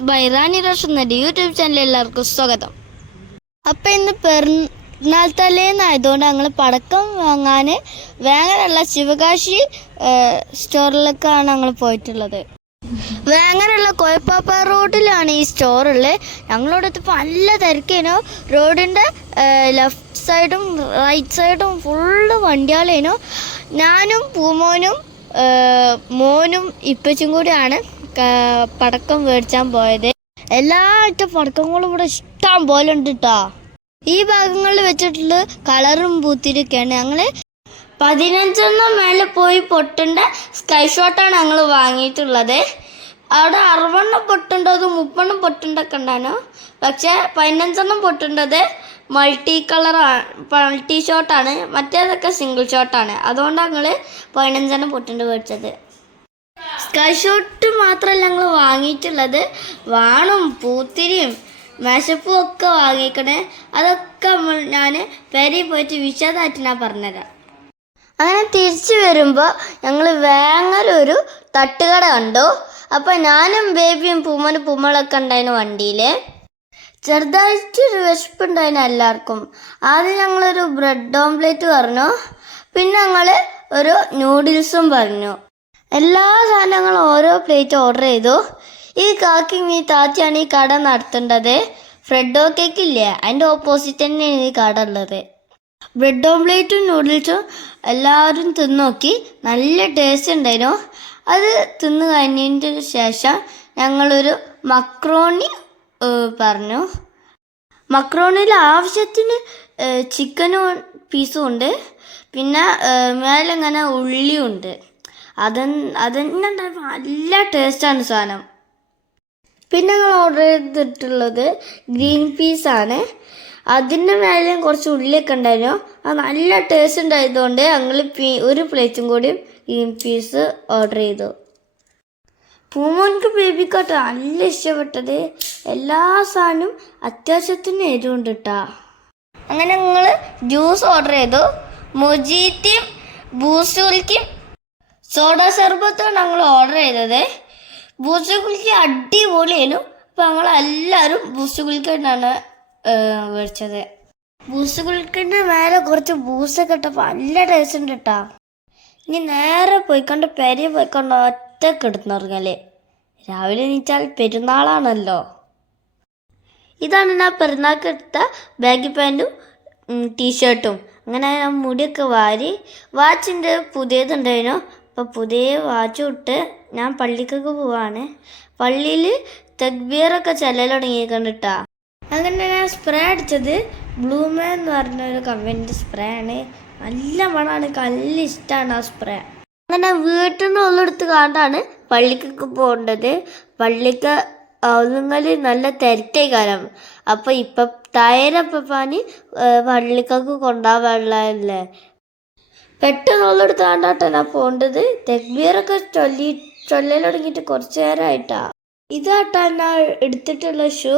Friends, by റാണി റോഷ് എന്ന YouTube channel എല്ലാവർക്കും സ്വാഗതം. അപ്പം ഇന്ന് പെരുന്നാൾ തലേന്നായതുകൊണ്ട് ഞങ്ങൾ പടക്കം വാങ്ങാൻ വേങ്ങരയുള്ള ശിവകാശി സ്റ്റോറിലേക്കാണ് ഞങ്ങൾ പോയിട്ടുള്ളത്. വേങ്ങരയുള്ള കോയപ്പാപ്പ റോഡിലാണ് ഈ സ്റ്റോറുള്ളത്. ഞങ്ങളോടത്തിപ്പോൾ നല്ല തിരക്കേനു. റോഡിൻ്റെ ലെഫ്റ്റ് സൈഡും റൈറ്റ് സൈഡും ഫുള്ള് വണ്ടികളേനു. ഞാനും പൂമോനും മോനും ഇപ്പച്ചും കൂടിയാണ് പടക്കം മേടിച്ചാൻ പോയത്. എല്ലാ പടക്കങ്ങളും ഇവിടെ ഇഷ്ടം പോലെ ഉണ്ട് കേട്ടോ. ഈ ഭാഗങ്ങളിൽ വെച്ചിട്ടുള്ള കളറും പൂത്തിരിയൊക്കെയാണ്. ഞങ്ങൾ 15 മേലെ പോയി പൊട്ടേണ്ട സ്കൈ ഷോട്ടാണ് ഞങ്ങൾ വാങ്ങിയിട്ടുള്ളത്. അവിടെ 60 പൊട്ടേണ്ടത് 30 പൊട്ടേണ്ടൊക്കെ ഉണ്ടായിരുന്നു. പക്ഷേ 15 പൊട്ടേണ്ടത് മൾട്ടി ഷോട്ടാണ്, മറ്റേതൊക്കെ സിംഗിൾ ഷോട്ടാണ്. അതുകൊണ്ട് ഞങ്ങൾ 15 പൊട്ടേണ്ട മേടിച്ചത്. സ്കൈ ഷോട്ട് മാത്രമല്ല ഞങ്ങൾ വാങ്ങിയിട്ടുള്ളത്, വാണും പൂത്തിരിയും മേശപ്പും ഒക്കെ വാങ്ങിക്കണേ. അതൊക്കെ ഞാൻ പെരയിൽ പോയിട്ട് വിശദമായിട്ട് ഞാൻ പറഞ്ഞുതരാം. അങ്ങനെ തിരിച്ചു വരുമ്പോൾ ഞങ്ങൾ വേങ്ങരൊരു തട്ടുകട കണ്ടു. അപ്പോൾ ഞാനും ബേബിയും പൂമളൊക്കെ ഉണ്ടായിരുന്നു വണ്ടിയിൽ. ചെറുതായിട്ടൊരു വിശപ്പുണ്ടായിരുന്നു എല്ലാവർക്കും. ആദ്യം ഞങ്ങളൊരു ബ്രെഡ് ഓംപ്ലേറ്റ് പറഞ്ഞു, പിന്നെ ഞങ്ങൾ ഒരു നൂഡിൽസും പറഞ്ഞു. എല്ലാ സാധനങ്ങളും ഓരോ പ്ലേറ്റ് ഓർഡർ ചെയ്തു. ഈ കാക്കിയും ഈ താത്തിയാണ് ഈ കട നടത്തേണ്ടത്. ഫ്രെഡോ കേക്ക് ഇല്ലേ, അതിൻ്റെ ഓപ്പോസിറ്റ് തന്നെയാണ് ഈ കട ഉള്ളത്. ബ്രെഡ് ഓംപ്ലേറ്റും നൂഡിൽസും എല്ലാവരും തിന്നോക്കി. നല്ല ടേസ്റ്റ് ഉണ്ടായിരുന്നു. അത് തിന്നു കഴിഞ്ഞതിന് ശേഷം ഞങ്ങളൊരു മക്രോണി പറഞ്ഞു. മക്രോണിയിൽ ആവശ്യത്തിന് ചിക്കനും പീസും ഉണ്ട്, പിന്നെ മേലെ ഇങ്ങനെ ഉള്ളിയും ഉണ്ട്. അതന്നെ ഉണ്ടായപ്പോൾ നല്ല ടേസ്റ്റാണ് സാധനം. പിന്നെ ഞങ്ങൾ ഓർഡർ ചെയ്തിട്ടുള്ളത് ഗ്രീൻ പീസാണ്. അതിൻ്റെ മേലെ കുറച്ച് ഉള്ളിയൊക്കെ ഉണ്ടായിരുന്നു. അത് നല്ല ടേസ്റ്റ് ഉണ്ടായതുകൊണ്ട് ഞങ്ങൾ ഒരു പ്ലേറ്റും കൂടി ഗ്രീൻ പീസ് ഓർഡർ ചെയ്തു. പൂമോൻക്ക് ബേബിക്കോട്ട് നല്ല ഇഷ്ടപ്പെട്ടത്. എല്ലാ സാധനവും അത്യാവശ്യത്തിന് എരിവുണ്ട് കേട്ടോ. അങ്ങനെ ഞങ്ങൾ ജ്യൂസ് ഓർഡർ ചെയ്തു. മൊജീറ്റയും ബൂസ്റ്റ് കുൽക്കിയും സോഡ സർബത്താണ് ഞങ്ങൾ ഓർഡർ ചെയ്തത്. ബൂസ്റ്റ് കുൽക്കി അടിപൊളിയായിരുന്നു. അപ്പോൾ ഞങ്ങൾ എല്ലാവരും ബൂസ്റ്റ് കുൽക്കിയാണ് മേടിച്ചത്. ബൂസ്റ്റ് കുൽക്കിൻ്റെ മേലെ കുറച്ച് ബൂസ്റ്റൊക്കെ ഇട്ടപ്പോൾ നല്ല ടേസ്റ്റ് ഉണ്ട് കേട്ടോ. ഇനി നേരെ പോയിക്കൊണ്ട് പെരിയ പോയിക്കൊണ്ട് ഒറ്റക്ക് എടുത്തുറങ്ങല്ലേ. രാവിലെ എണീച്ചാൽ പെരുന്നാളാണല്ലോ. ഇതാണ് ഞാൻ പെരുന്നാൾക്ക് എടുത്ത ബാഗി പാൻറ്റും ടീഷർട്ടും. അങ്ങനെ ഞാൻ മുടിയൊക്കെ വാരി, വാച്ചിൻ്റെ പുതിയതുണ്ടായിരുന്നു. അപ്പോൾ പുതിയ വാച്ച് ഇട്ട് ഞാൻ പള്ളിക്കൊക്കെ പോവാണ്. പള്ളിയിൽ തക്ബീറൊക്കെ ചെല്ലൽ തുടങ്ങിയിരിക്കണ്ടിട്ടാ. അങ്ങനെ ഞാൻ സ്പ്രേ അടിച്ചത് ബ്ലൂമാൻ എന്ന് പറഞ്ഞൊരു കമ്പനിൻ്റെ സ്പ്രേ ആണ്. നല്ല മണമാണ്, നല്ല ഇഷ്ടമാണ് ആ സ്പ്രേ. അങ്ങനെ വീട്ടിൽ നിന്ന് ഉള്ളെടുത്ത് കാണ്ടാണ് പള്ളിക്കൊക്കെ പോകേണ്ടത്. പള്ളിക്ക് ഒന്നുങ്ങൾ നല്ല തിരക്കായി കാലം. അപ്പോൾ ഇപ്പം തൈരപ്പാനി പള്ളിക്കൊക്കെ കൊണ്ടുപോകാനുള്ളതല്ലേ. പെട്ടെന്ന് ഉള്ളെടുത്ത് കാണ്ടാട്ടോ ഞാൻ പോകേണ്ടത്. തെക്ബീറൊക്കെ ചൊല്ലൽ തുടങ്ങിയിട്ട് കുറച്ച് നേരമായിട്ടാ. ഇതാട്ടാ ഞാൻ എടുത്തിട്ടുള്ള ഷൂ.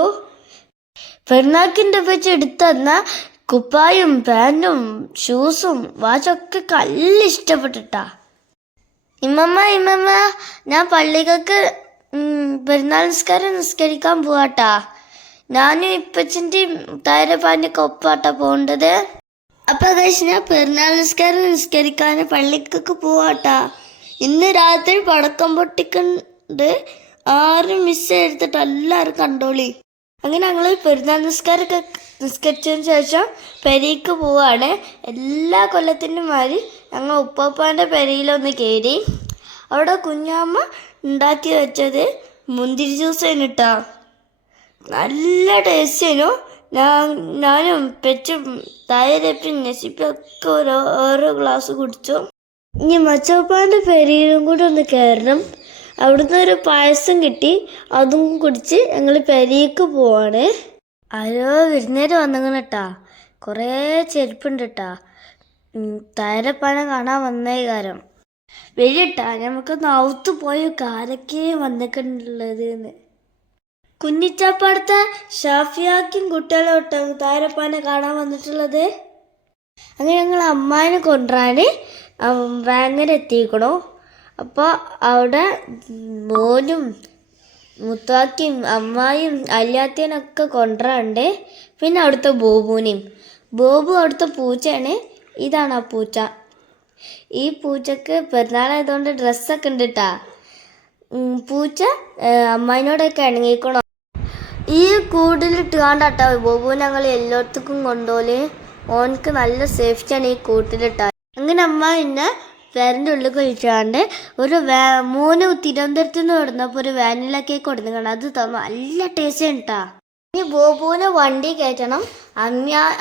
പെരുന്നാക്കിൻ്റെ വെച്ച് എടുത്തന്ന കുപ്പായും പാൻറ്റും ഷൂസും വാച്ചൊക്കെ നല്ല ഇഷ്ടപ്പെട്ടിട്ടാ. ഇമ്മമ്മ ഞാൻ പള്ളിക്കൊക്കെ പെരുന്നാൾ നിസ്കരിക്കാൻ പോവാട്ടാ. ഞാനും ഇപ്പച്ചൻ്റെയും താരപ്പാൻ്റെയൊക്കെ ഒപ്പാട്ടാ പോകേണ്ടത്. അപ്പോൾ കഴിച്ച് ഞാൻ പെരുന്നാൾ നിസ്കരിക്കാൻ പള്ളിക്കൊക്കെ പോവാട്ടാ. ഇന്ന് രാത്രി പടക്കം പൊട്ടിക്കുന്നുണ്ട്, ആരും മിസ് ചെയ്തിട്ട് എല്ലാവരും കണ്ടോളി. അങ്ങനെ ഞങ്ങൾ പെരുന്നാൾ നിസ്കരിച്ചതിന് ശേഷം പെരയ്ക്ക് പോവാണ്. എല്ലാ കൊല്ലത്തിൻ്റെ മാതിരി ഞങ്ങൾ ഉപ്പാപ്പാൻ്റെ പെരയിലൊന്ന് കയറി. അവിടെ കുഞ്ഞാമ്മ ഉണ്ടാക്കി വെച്ചത് മുന്തിരി ജ്യൂസാണ് കേട്ടോ. നല്ല ടേസ്റ്റായിരുന്നു. ഞാനും പെച്ചും തായരപ്പും നസിപ്പും ഒക്കെ ഓരോ ഗ്ലാസ് കുടിച്ചു. ഇനി മച്ചപ്പാൻ്റെ പെരയിലും കൂടി ഒന്ന് കയറണം. അവിടുന്ന് ഒരു പായസം കിട്ടി, അതും കുടിച്ച് ഞങ്ങൾ പെരയ്ക്ക് പോവാണ്. ആരോ വിരുന്നേരം വന്നങ്ങനെ കേട്ടാ. കുറേ ചെരുപ്പുണ്ട് കേട്ടാ. തായരപ്പാനെ കാണാൻ വന്നേ കാരം വരിട്ടാ. നമുക്ക് നൗത്ത് പോയി ആരൊക്കെ വന്നിട്ടുള്ളത് എന്ന്. കുഞ്ഞിച്ചാപ്പാടത്തെ ഷാഫിയാക്കും കുട്ടികളോട്ടും തായരപ്പാനെ കാണാൻ വന്നിട്ടുള്ളത്. അങ്ങനെ ഞങ്ങൾ അമ്മാനെ കൊണ്ടുവരാൻ വേങ്ങര എത്തിക്കണു. അപ്പോൾ അവിടെ മോനും മുത്താക്കിയും അമ്മായും അല്ലാത്തേനൊക്കെ കൊണ്ടുവരാണ്ട്. പിന്നെ അവിടുത്തെ ബോബു അവിടുത്തെ പൂച്ചയാണ്. ഇതാണ് ആ പൂച്ച. ഈ പൂച്ചക്ക് പെരുന്നാളായതുകൊണ്ട് ഡ്രസ്സൊക്കെ ഉണ്ട് കേട്ടാ. പൂച്ച അമ്മായിനോടൊക്കെ ഇണങ്ങിക്കണോ. ഈ കൂട്ടിലിട്ട് കാണ്ടാട്ടോ ബോബു ഞങ്ങൾ എല്ലായിടത്തേക്കും കൊണ്ടുപോലെ. ഓനക്ക് നല്ല സേഫ്റ്റിയാണ് ഈ കൂട്ടിലിട്ടാൽ. അങ്ങനെ അമ്മ പിന്നെ പേരൻ്റെ ഉള്ളിൽ കഴിച്ചാണ്ട് ഒരു 3 തിരുവനന്തപുരത്ത് നിന്ന് കൊടുന്നപ്പോൾ ഒരു വാനില കേക്ക് കൊടുക്കണം. അത് നല്ല ടേസ്റ്റ് കേട്ടാ. ഇനി ബോബുവിനെ വണ്ടി കയറ്റണം.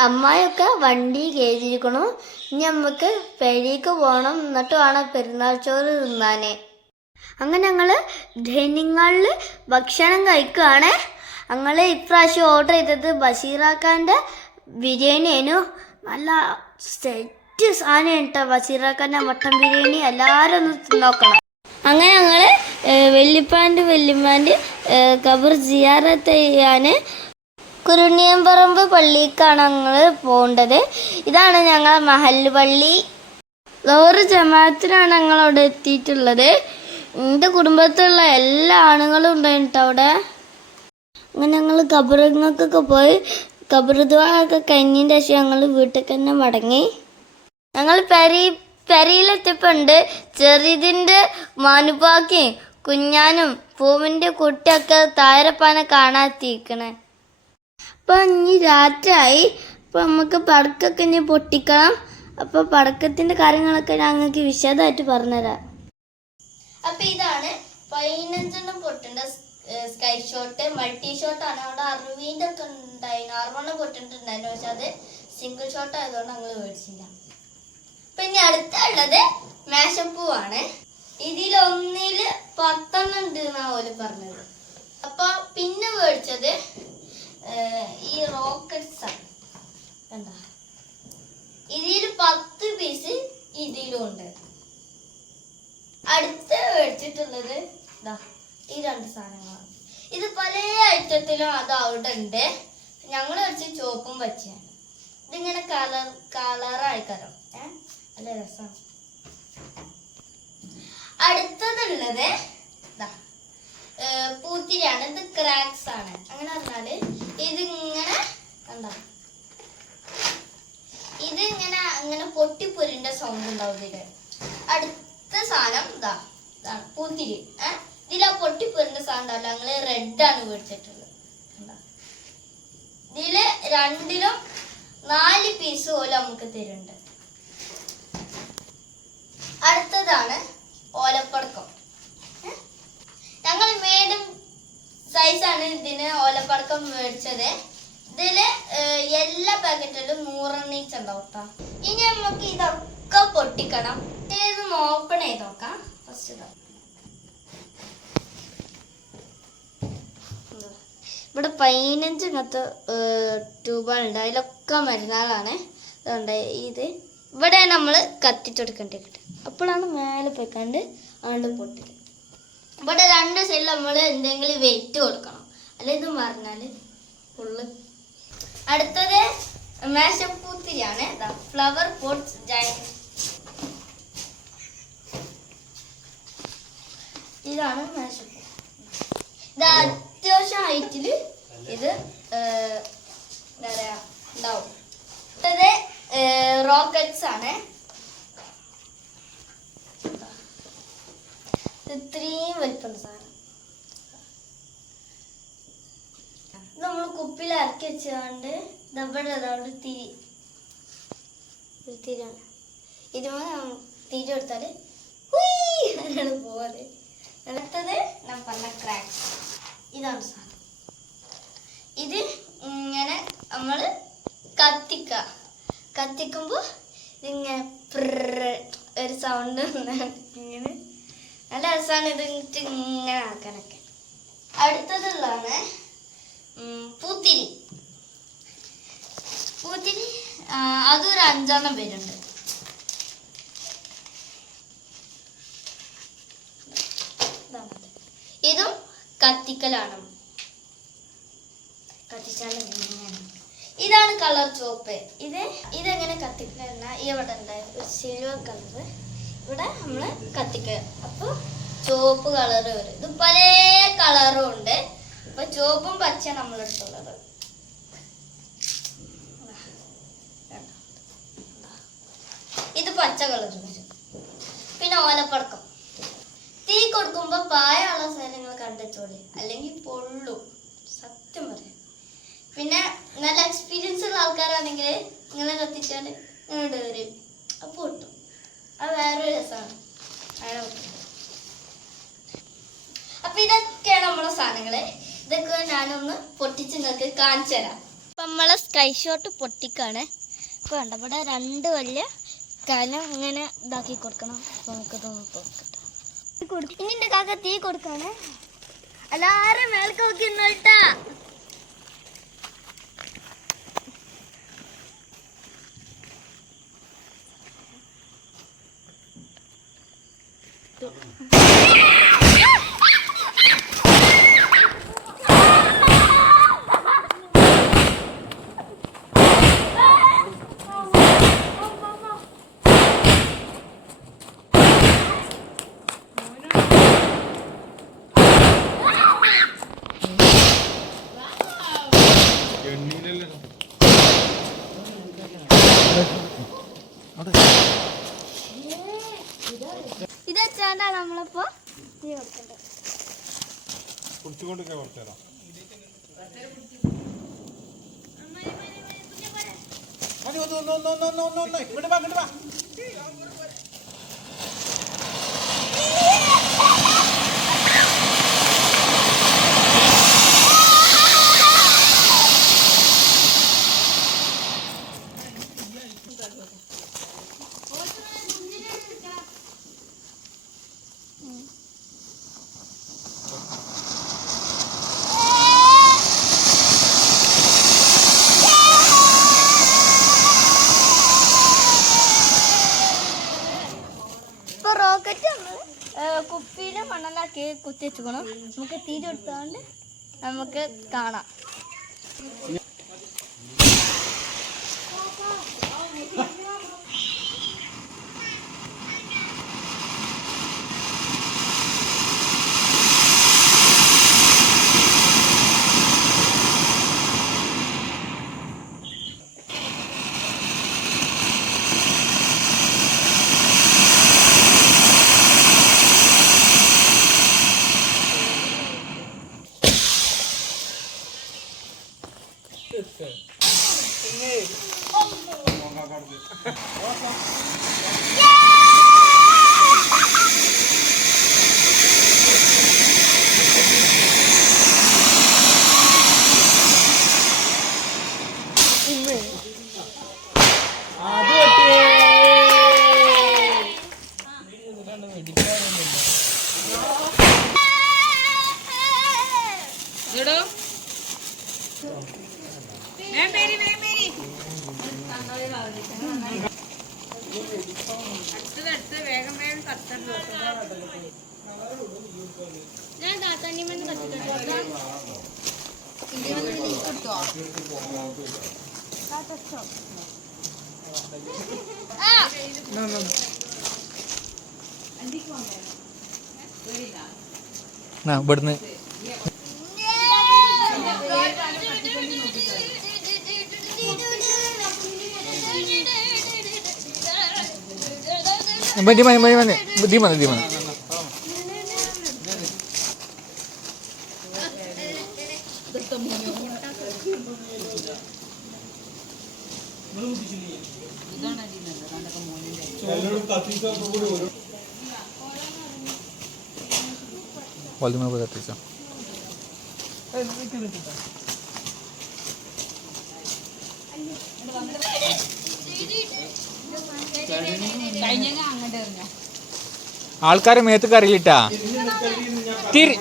അമ്മായൊക്കെ വണ്ടി കയറ്റിയിരിക്കണം. ഇനി നമുക്ക് പെരേക്ക് പോകണം. എന്നിട്ട് വേണം പെരുന്നാൾ ചോറ് തിന്നാനേ. അങ്ങനെ ഞങ്ങൾ ഡൈനിങ്ങളിൽ ഭക്ഷണം കഴിക്കുകയാണ്. ഞങ്ങൾ ഇപ്രാവശ്യം ഓർഡർ ചെയ്തത് ബഷീറാക്കാൻ്റെ ബിരിയാണിയായിരുന്നു. നല്ല സെറ്റ് സാധനം കേട്ടോ ബഷീറാക്കാൻ്റെ മട്ടൻ ബിരിയാണി. എല്ലാവരും ഒന്ന് നോക്കണം. അങ്ങനെ ഞങ്ങൾ വല്യമ്മാൻ്റെ ഖബർ സിയാറത്ത് ചെയ്യാൻ കുരുണിയമ്പറമ്പ് പള്ളിക്കാണ് ഞങ്ങൾ പോകേണ്ടത്. ഇതാണ് ഞങ്ങളെ മഹല്ല് പള്ളി. ലോറ് ജമാഅത്തിനാണ് ഞങ്ങളവിടെ എത്തിയിട്ടുള്ളത്. എൻ്റെ കുടുംബത്തിലുള്ള എല്ലാ ആണുങ്ങളും ഉണ്ടായിട്ട് അവിടെ. അങ്ങനെ ഞങ്ങൾ ഖബറിങ്ങൾക്കൊക്കെ പോയി ഖബറുദ്വാരൊക്കെ കഴിഞ്ഞതിൻ്റെ ശേഷം ഞങ്ങൾ വീട്ടിൽ തന്നെ മടങ്ങി. ഞങ്ങൾ പെരയിലെത്തിയപ്പോണ്ട് ചെറിയതിൻ്റെ മാനുപാക്കിയും കുഞ്ഞാനും പൂവിൻ്റെ കുട്ടിയൊക്കെ താരപ്പാനെ കാണാത്തിരിക്കണേ. അപ്പം ഇനി രാത്രിയായി. അപ്പം നമുക്ക് പടക്കൊക്കെ ഇനി പൊട്ടിക്കണം. അപ്പോൾ പടക്കത്തിൻ്റെ കാര്യങ്ങളൊക്കെ ഞങ്ങൾക്ക് വിശദമായിട്ട് പറഞ്ഞുതരാം. അപ്പം ഇതാണ് 15 പൊട്ടേണ്ട സ്കൈ ഷോട്ട്, മൾട്ടി ഷോട്ടാണ്. അവിടെ 60 ഒക്കെ ഉണ്ടായിരുന്നു. 60 പൊട്ടിട്ടുണ്ടായിരുന്നു. പക്ഷെ അത് സിംഗിൾ ഷോട്ട് ആയതുകൊണ്ട് ഞങ്ങൾ മേടിച്ചില്ല. അപ്പം ഇനി അടുത്തുള്ളത് മേശപ്പൂവാണ്. ഇതിലൊന്നിൽ 10 ഉണ്ട് എന്നാണ് ഓല് പറഞ്ഞത്. അപ്പൊ പിന്നെ മേടിച്ചത് ഈ റോക്കറ്റ്സ് ആണ്. എന്താ ഇതിൽ 10 പീസ് ഇതിലും ഉണ്ട്. അടുത്ത് മേടിച്ചിട്ടുള്ളത് ഈ 2 സാധനങ്ങളാണ്. ഇത് പല ഐറ്റത്തിലും അത് അവിടെ ഉണ്ട്. ഞങ്ങൾ വെച്ച് ചോപ്പും വെച്ചാണ്. ഇതിങ്ങനെ കളറായിക്കാരം. നല്ല രസമാണ്. അടുത്തതുള്ളത് പൂത്തിരിയാണ്. ഇത് ക്രാക്സ് ആണ്. അങ്ങനെ പറഞ്ഞാല് ഇതിങ്ങനെ കണ്ടോ, ഇതിങ്ങനെ പൊട്ടിപ്പൊരിന്റെ സൗണ്ട് ഉണ്ടാവും ഇതില്. അടുത്ത സാധനം ഇതാണ് പൂത്തിരി. ഇതിലാ പൊട്ടിപ്പൊരിന്റെ സാധനം ഉണ്ടാവില്ല. ഞങ്ങള് റെഡാണ് മേടിച്ചിട്ടുള്ളത്. ഇതില് 2ലും 4 പീസ് പോലെ നമുക്ക് തരുന്നുണ്ട്. അടുത്തതാണ് ഓലപ്പടക്കം. ഞങ്ങൾ മീഡിയം സൈസാണ് ഇതിന് ഓലപ്പടക്കം മേടിച്ചത്. ഇതില് എല്ലാ പാക്കറ്റിലും 100 each ഉണ്ടാവും കേട്ടോ. ഇനി നമുക്ക് ഇതൊക്കെ പൊട്ടിക്കണം. ഇതൊന്ന് ഓപ്പൺ ചെയ്ത് നോക്കാം. ഫസ്റ്റ് ഇവിടെ 15 ഇങ്ങനത്തെ ട്യൂബുകളുണ്ട്. അതിലൊക്കെ മരുന്നുകളാണ്. അതുകൊണ്ട് ഇത് ഇവിടെ നമ്മൾ കത്തിച്ചെടുക്കേണ്ടിട്ട്. അപ്പോഴാണ് മേലെ പോയിക്കാണ്ട് ആണ്ട് പൊട്ടിക്കുക. ഇവിടെ 2 സൈഡിൽ നമ്മൾ എന്തെങ്കിലും വെയിറ്റ് കൊടുക്കണം. അല്ല ഇത് പറഞ്ഞാൽ ഫുള്ള്. അടുത്തത് മേശപ്പൂത്തിരിയാണ്. Flower pots giant. ഇതാണ് മേശപ്പൂ. ഇത് അത്യാവശ്യം ഹൈറ്റില് ഇത് എന്താ പറയാ ഉണ്ടാവും. അടുത്തത് റോക്കറ്റ്സ് ആണ്. ഇത്രയും വലിപ്പമുള്ള സാധനം. ഇത് നമ്മൾ കുപ്പിയിൽ ഇറക്കി വെച്ചുകൊണ്ട് ഇതവിടെ തിരിയാണ്. ഇതുപോലെ തിരി കൊടുത്താൽ അങ്ങനെയാണ് പോവാതെ. അടുത്തത് ഞാൻ പറഞ്ഞ ക്രാക്സ്. ഇതാണ് സാധനം. ഇത് ഇങ്ങനെ നമ്മൾ കത്തിക്കുമ്പോൾ ഇതിങ്ങനെ ഒരു സൗണ്ട് ഇങ്ങനെ നല്ല രസമാണ്. ഇത് ഇങ്ങനെ ആക്കാനൊക്കെ. അടുത്തതുള്ളതാണ് പൂത്തിരി. അതൊരു 5 പേരുണ്ട്. ഇതും കത്തിക്കലാണ്. ഇതാണ് കളർ ചുവപ്പ്. ഇതെങ്ങനെ കത്തിക്കല ഇവിടെ ഉണ്ടായത് ഒരു സിൽവർ കളറ്. ഇവിടെ നമ്മള് കത്തിക്കുക. അപ്പോൾ ചുവപ്പ് കളർ വരും. ഇത് പല കളറും ഉണ്ട്. ഇപ്പൊ ചുവപ്പും പച്ച നമ്മളെടുത്തുള്ളത്. ഇത് പച്ച കളർ വരും. പിന്നെ ഓലപ്പടക്കം. തീ കൊടുക്കുമ്പോ പായുള്ള സ്ഥലങ്ങൾ കണ്ടെത്തോളി, അല്ലെങ്കിൽ പൊള്ളും, സത്യം പറയാം. പിന്നെ നല്ല എക്സ്പീരിയൻസ് ഉള്ള ആൾക്കാരാണെങ്കിൽ ഇങ്ങനെ കത്തിച്ചാൽ ഇങ്ങോട്ട് വരും, അപ്പൊ കിട്ടും. അത് വേറൊരു രസമാണ്. അപ്പൊ ഇതൊക്കെയാണ് നമ്മളെ സാധനങ്ങള്. ഇതൊക്കെ ഞാനൊന്ന് പൊട്ടിച്ച് നിങ്ങൾക്ക് കാണിച്ചു തരാം. അപ്പൊ നമ്മളെ സ്കൈ ഷോട്ട് പൊട്ടിക്കാണ്. ഇപ്പൊ വേണ്ട, ഇവിടെ 2 വലിയ കലം ഇങ്ങനെ ഇതാക്കി കൊടുക്കണം. അപ്പൊ നമുക്കിതൊന്ന് കൊടുക്കട്ടെ. ഇനി എന്റെ കാക്ക തീ കൊടുക്കാണ്. എല്ലാരും മേൽക്ക് നോക്കി ഇന്നോട്ടാ. ഇതെറ്റാണ്ടാണ് നമ്മളിപ്പോ തീ വെക്കേണ്ടത്. കുപ്പിയില് മണ്ണലാക്കി കുത്തി വെച്ചുക്കണം. നമുക്ക് തീ കൊടുത്താണ്ട് നമുക്ക് കാണാം. ഞാൻ താത്താനിമന്ന് കത്തിട്ടോ. ഇവിടുന്ന് ദീമന കത്തിച്ച ആൾക്കാരെ മേത്ത് കറിയിട്ടാ തിരി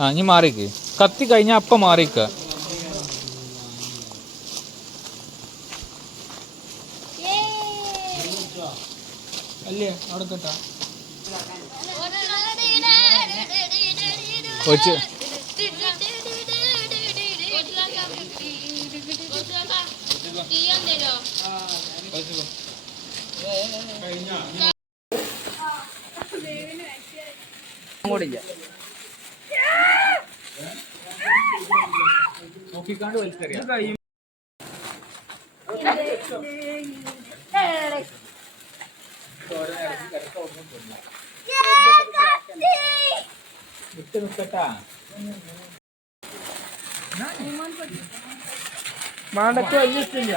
ആ ഇനി മാറിക്ക് കത്തി കഴിഞ്ഞ അപ്പ മാറിക്ക അവിടെ കേട്ടാ കൊച്ചു നോക്കിക്കാണ്ട് വലിച്ചറിയാം നിക്കട്ടാ മാണ്ടക്ക് വലിയ ഇഷ്ടമില്ല.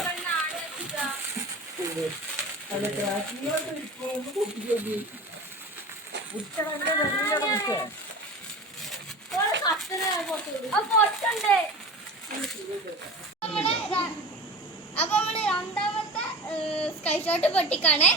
അപ്പൊ നമ്മള് രണ്ടാമത്തെ സ്കൈ ഷോട്ട് പൊട്ടിക്കാണേ.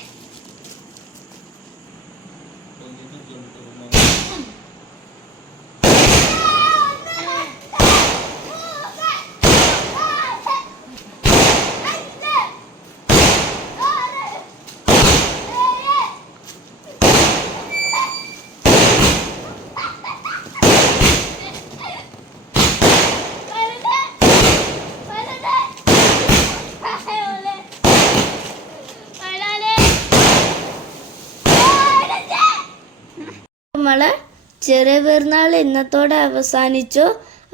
നമ്മള് ചെറിയ പെരുന്നാൾ ഇന്നത്തോടെ അവസാനിച്ചു.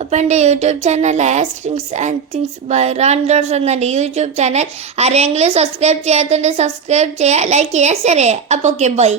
അപ്പം എൻ്റെ യൂട്യൂബ് ചാനൽ ആസ്റ്റിങ്സ് ആൻഡ് തിങ്സ് ബൈ റാൻഡോർസ് എന്ന എൻ്റെ യൂട്യൂബ് ചാനൽ ആരെങ്കിലും സബ്സ്ക്രൈബ് ചെയ്യാത്തതുകൊണ്ട് സബ്സ്ക്രൈബ് ചെയ്യുക, ലൈക്ക് ചെയ്യുക, ഷെയർ ചെയ്യുക. അപ്പോൾ ഓക്കെ, ബൈ.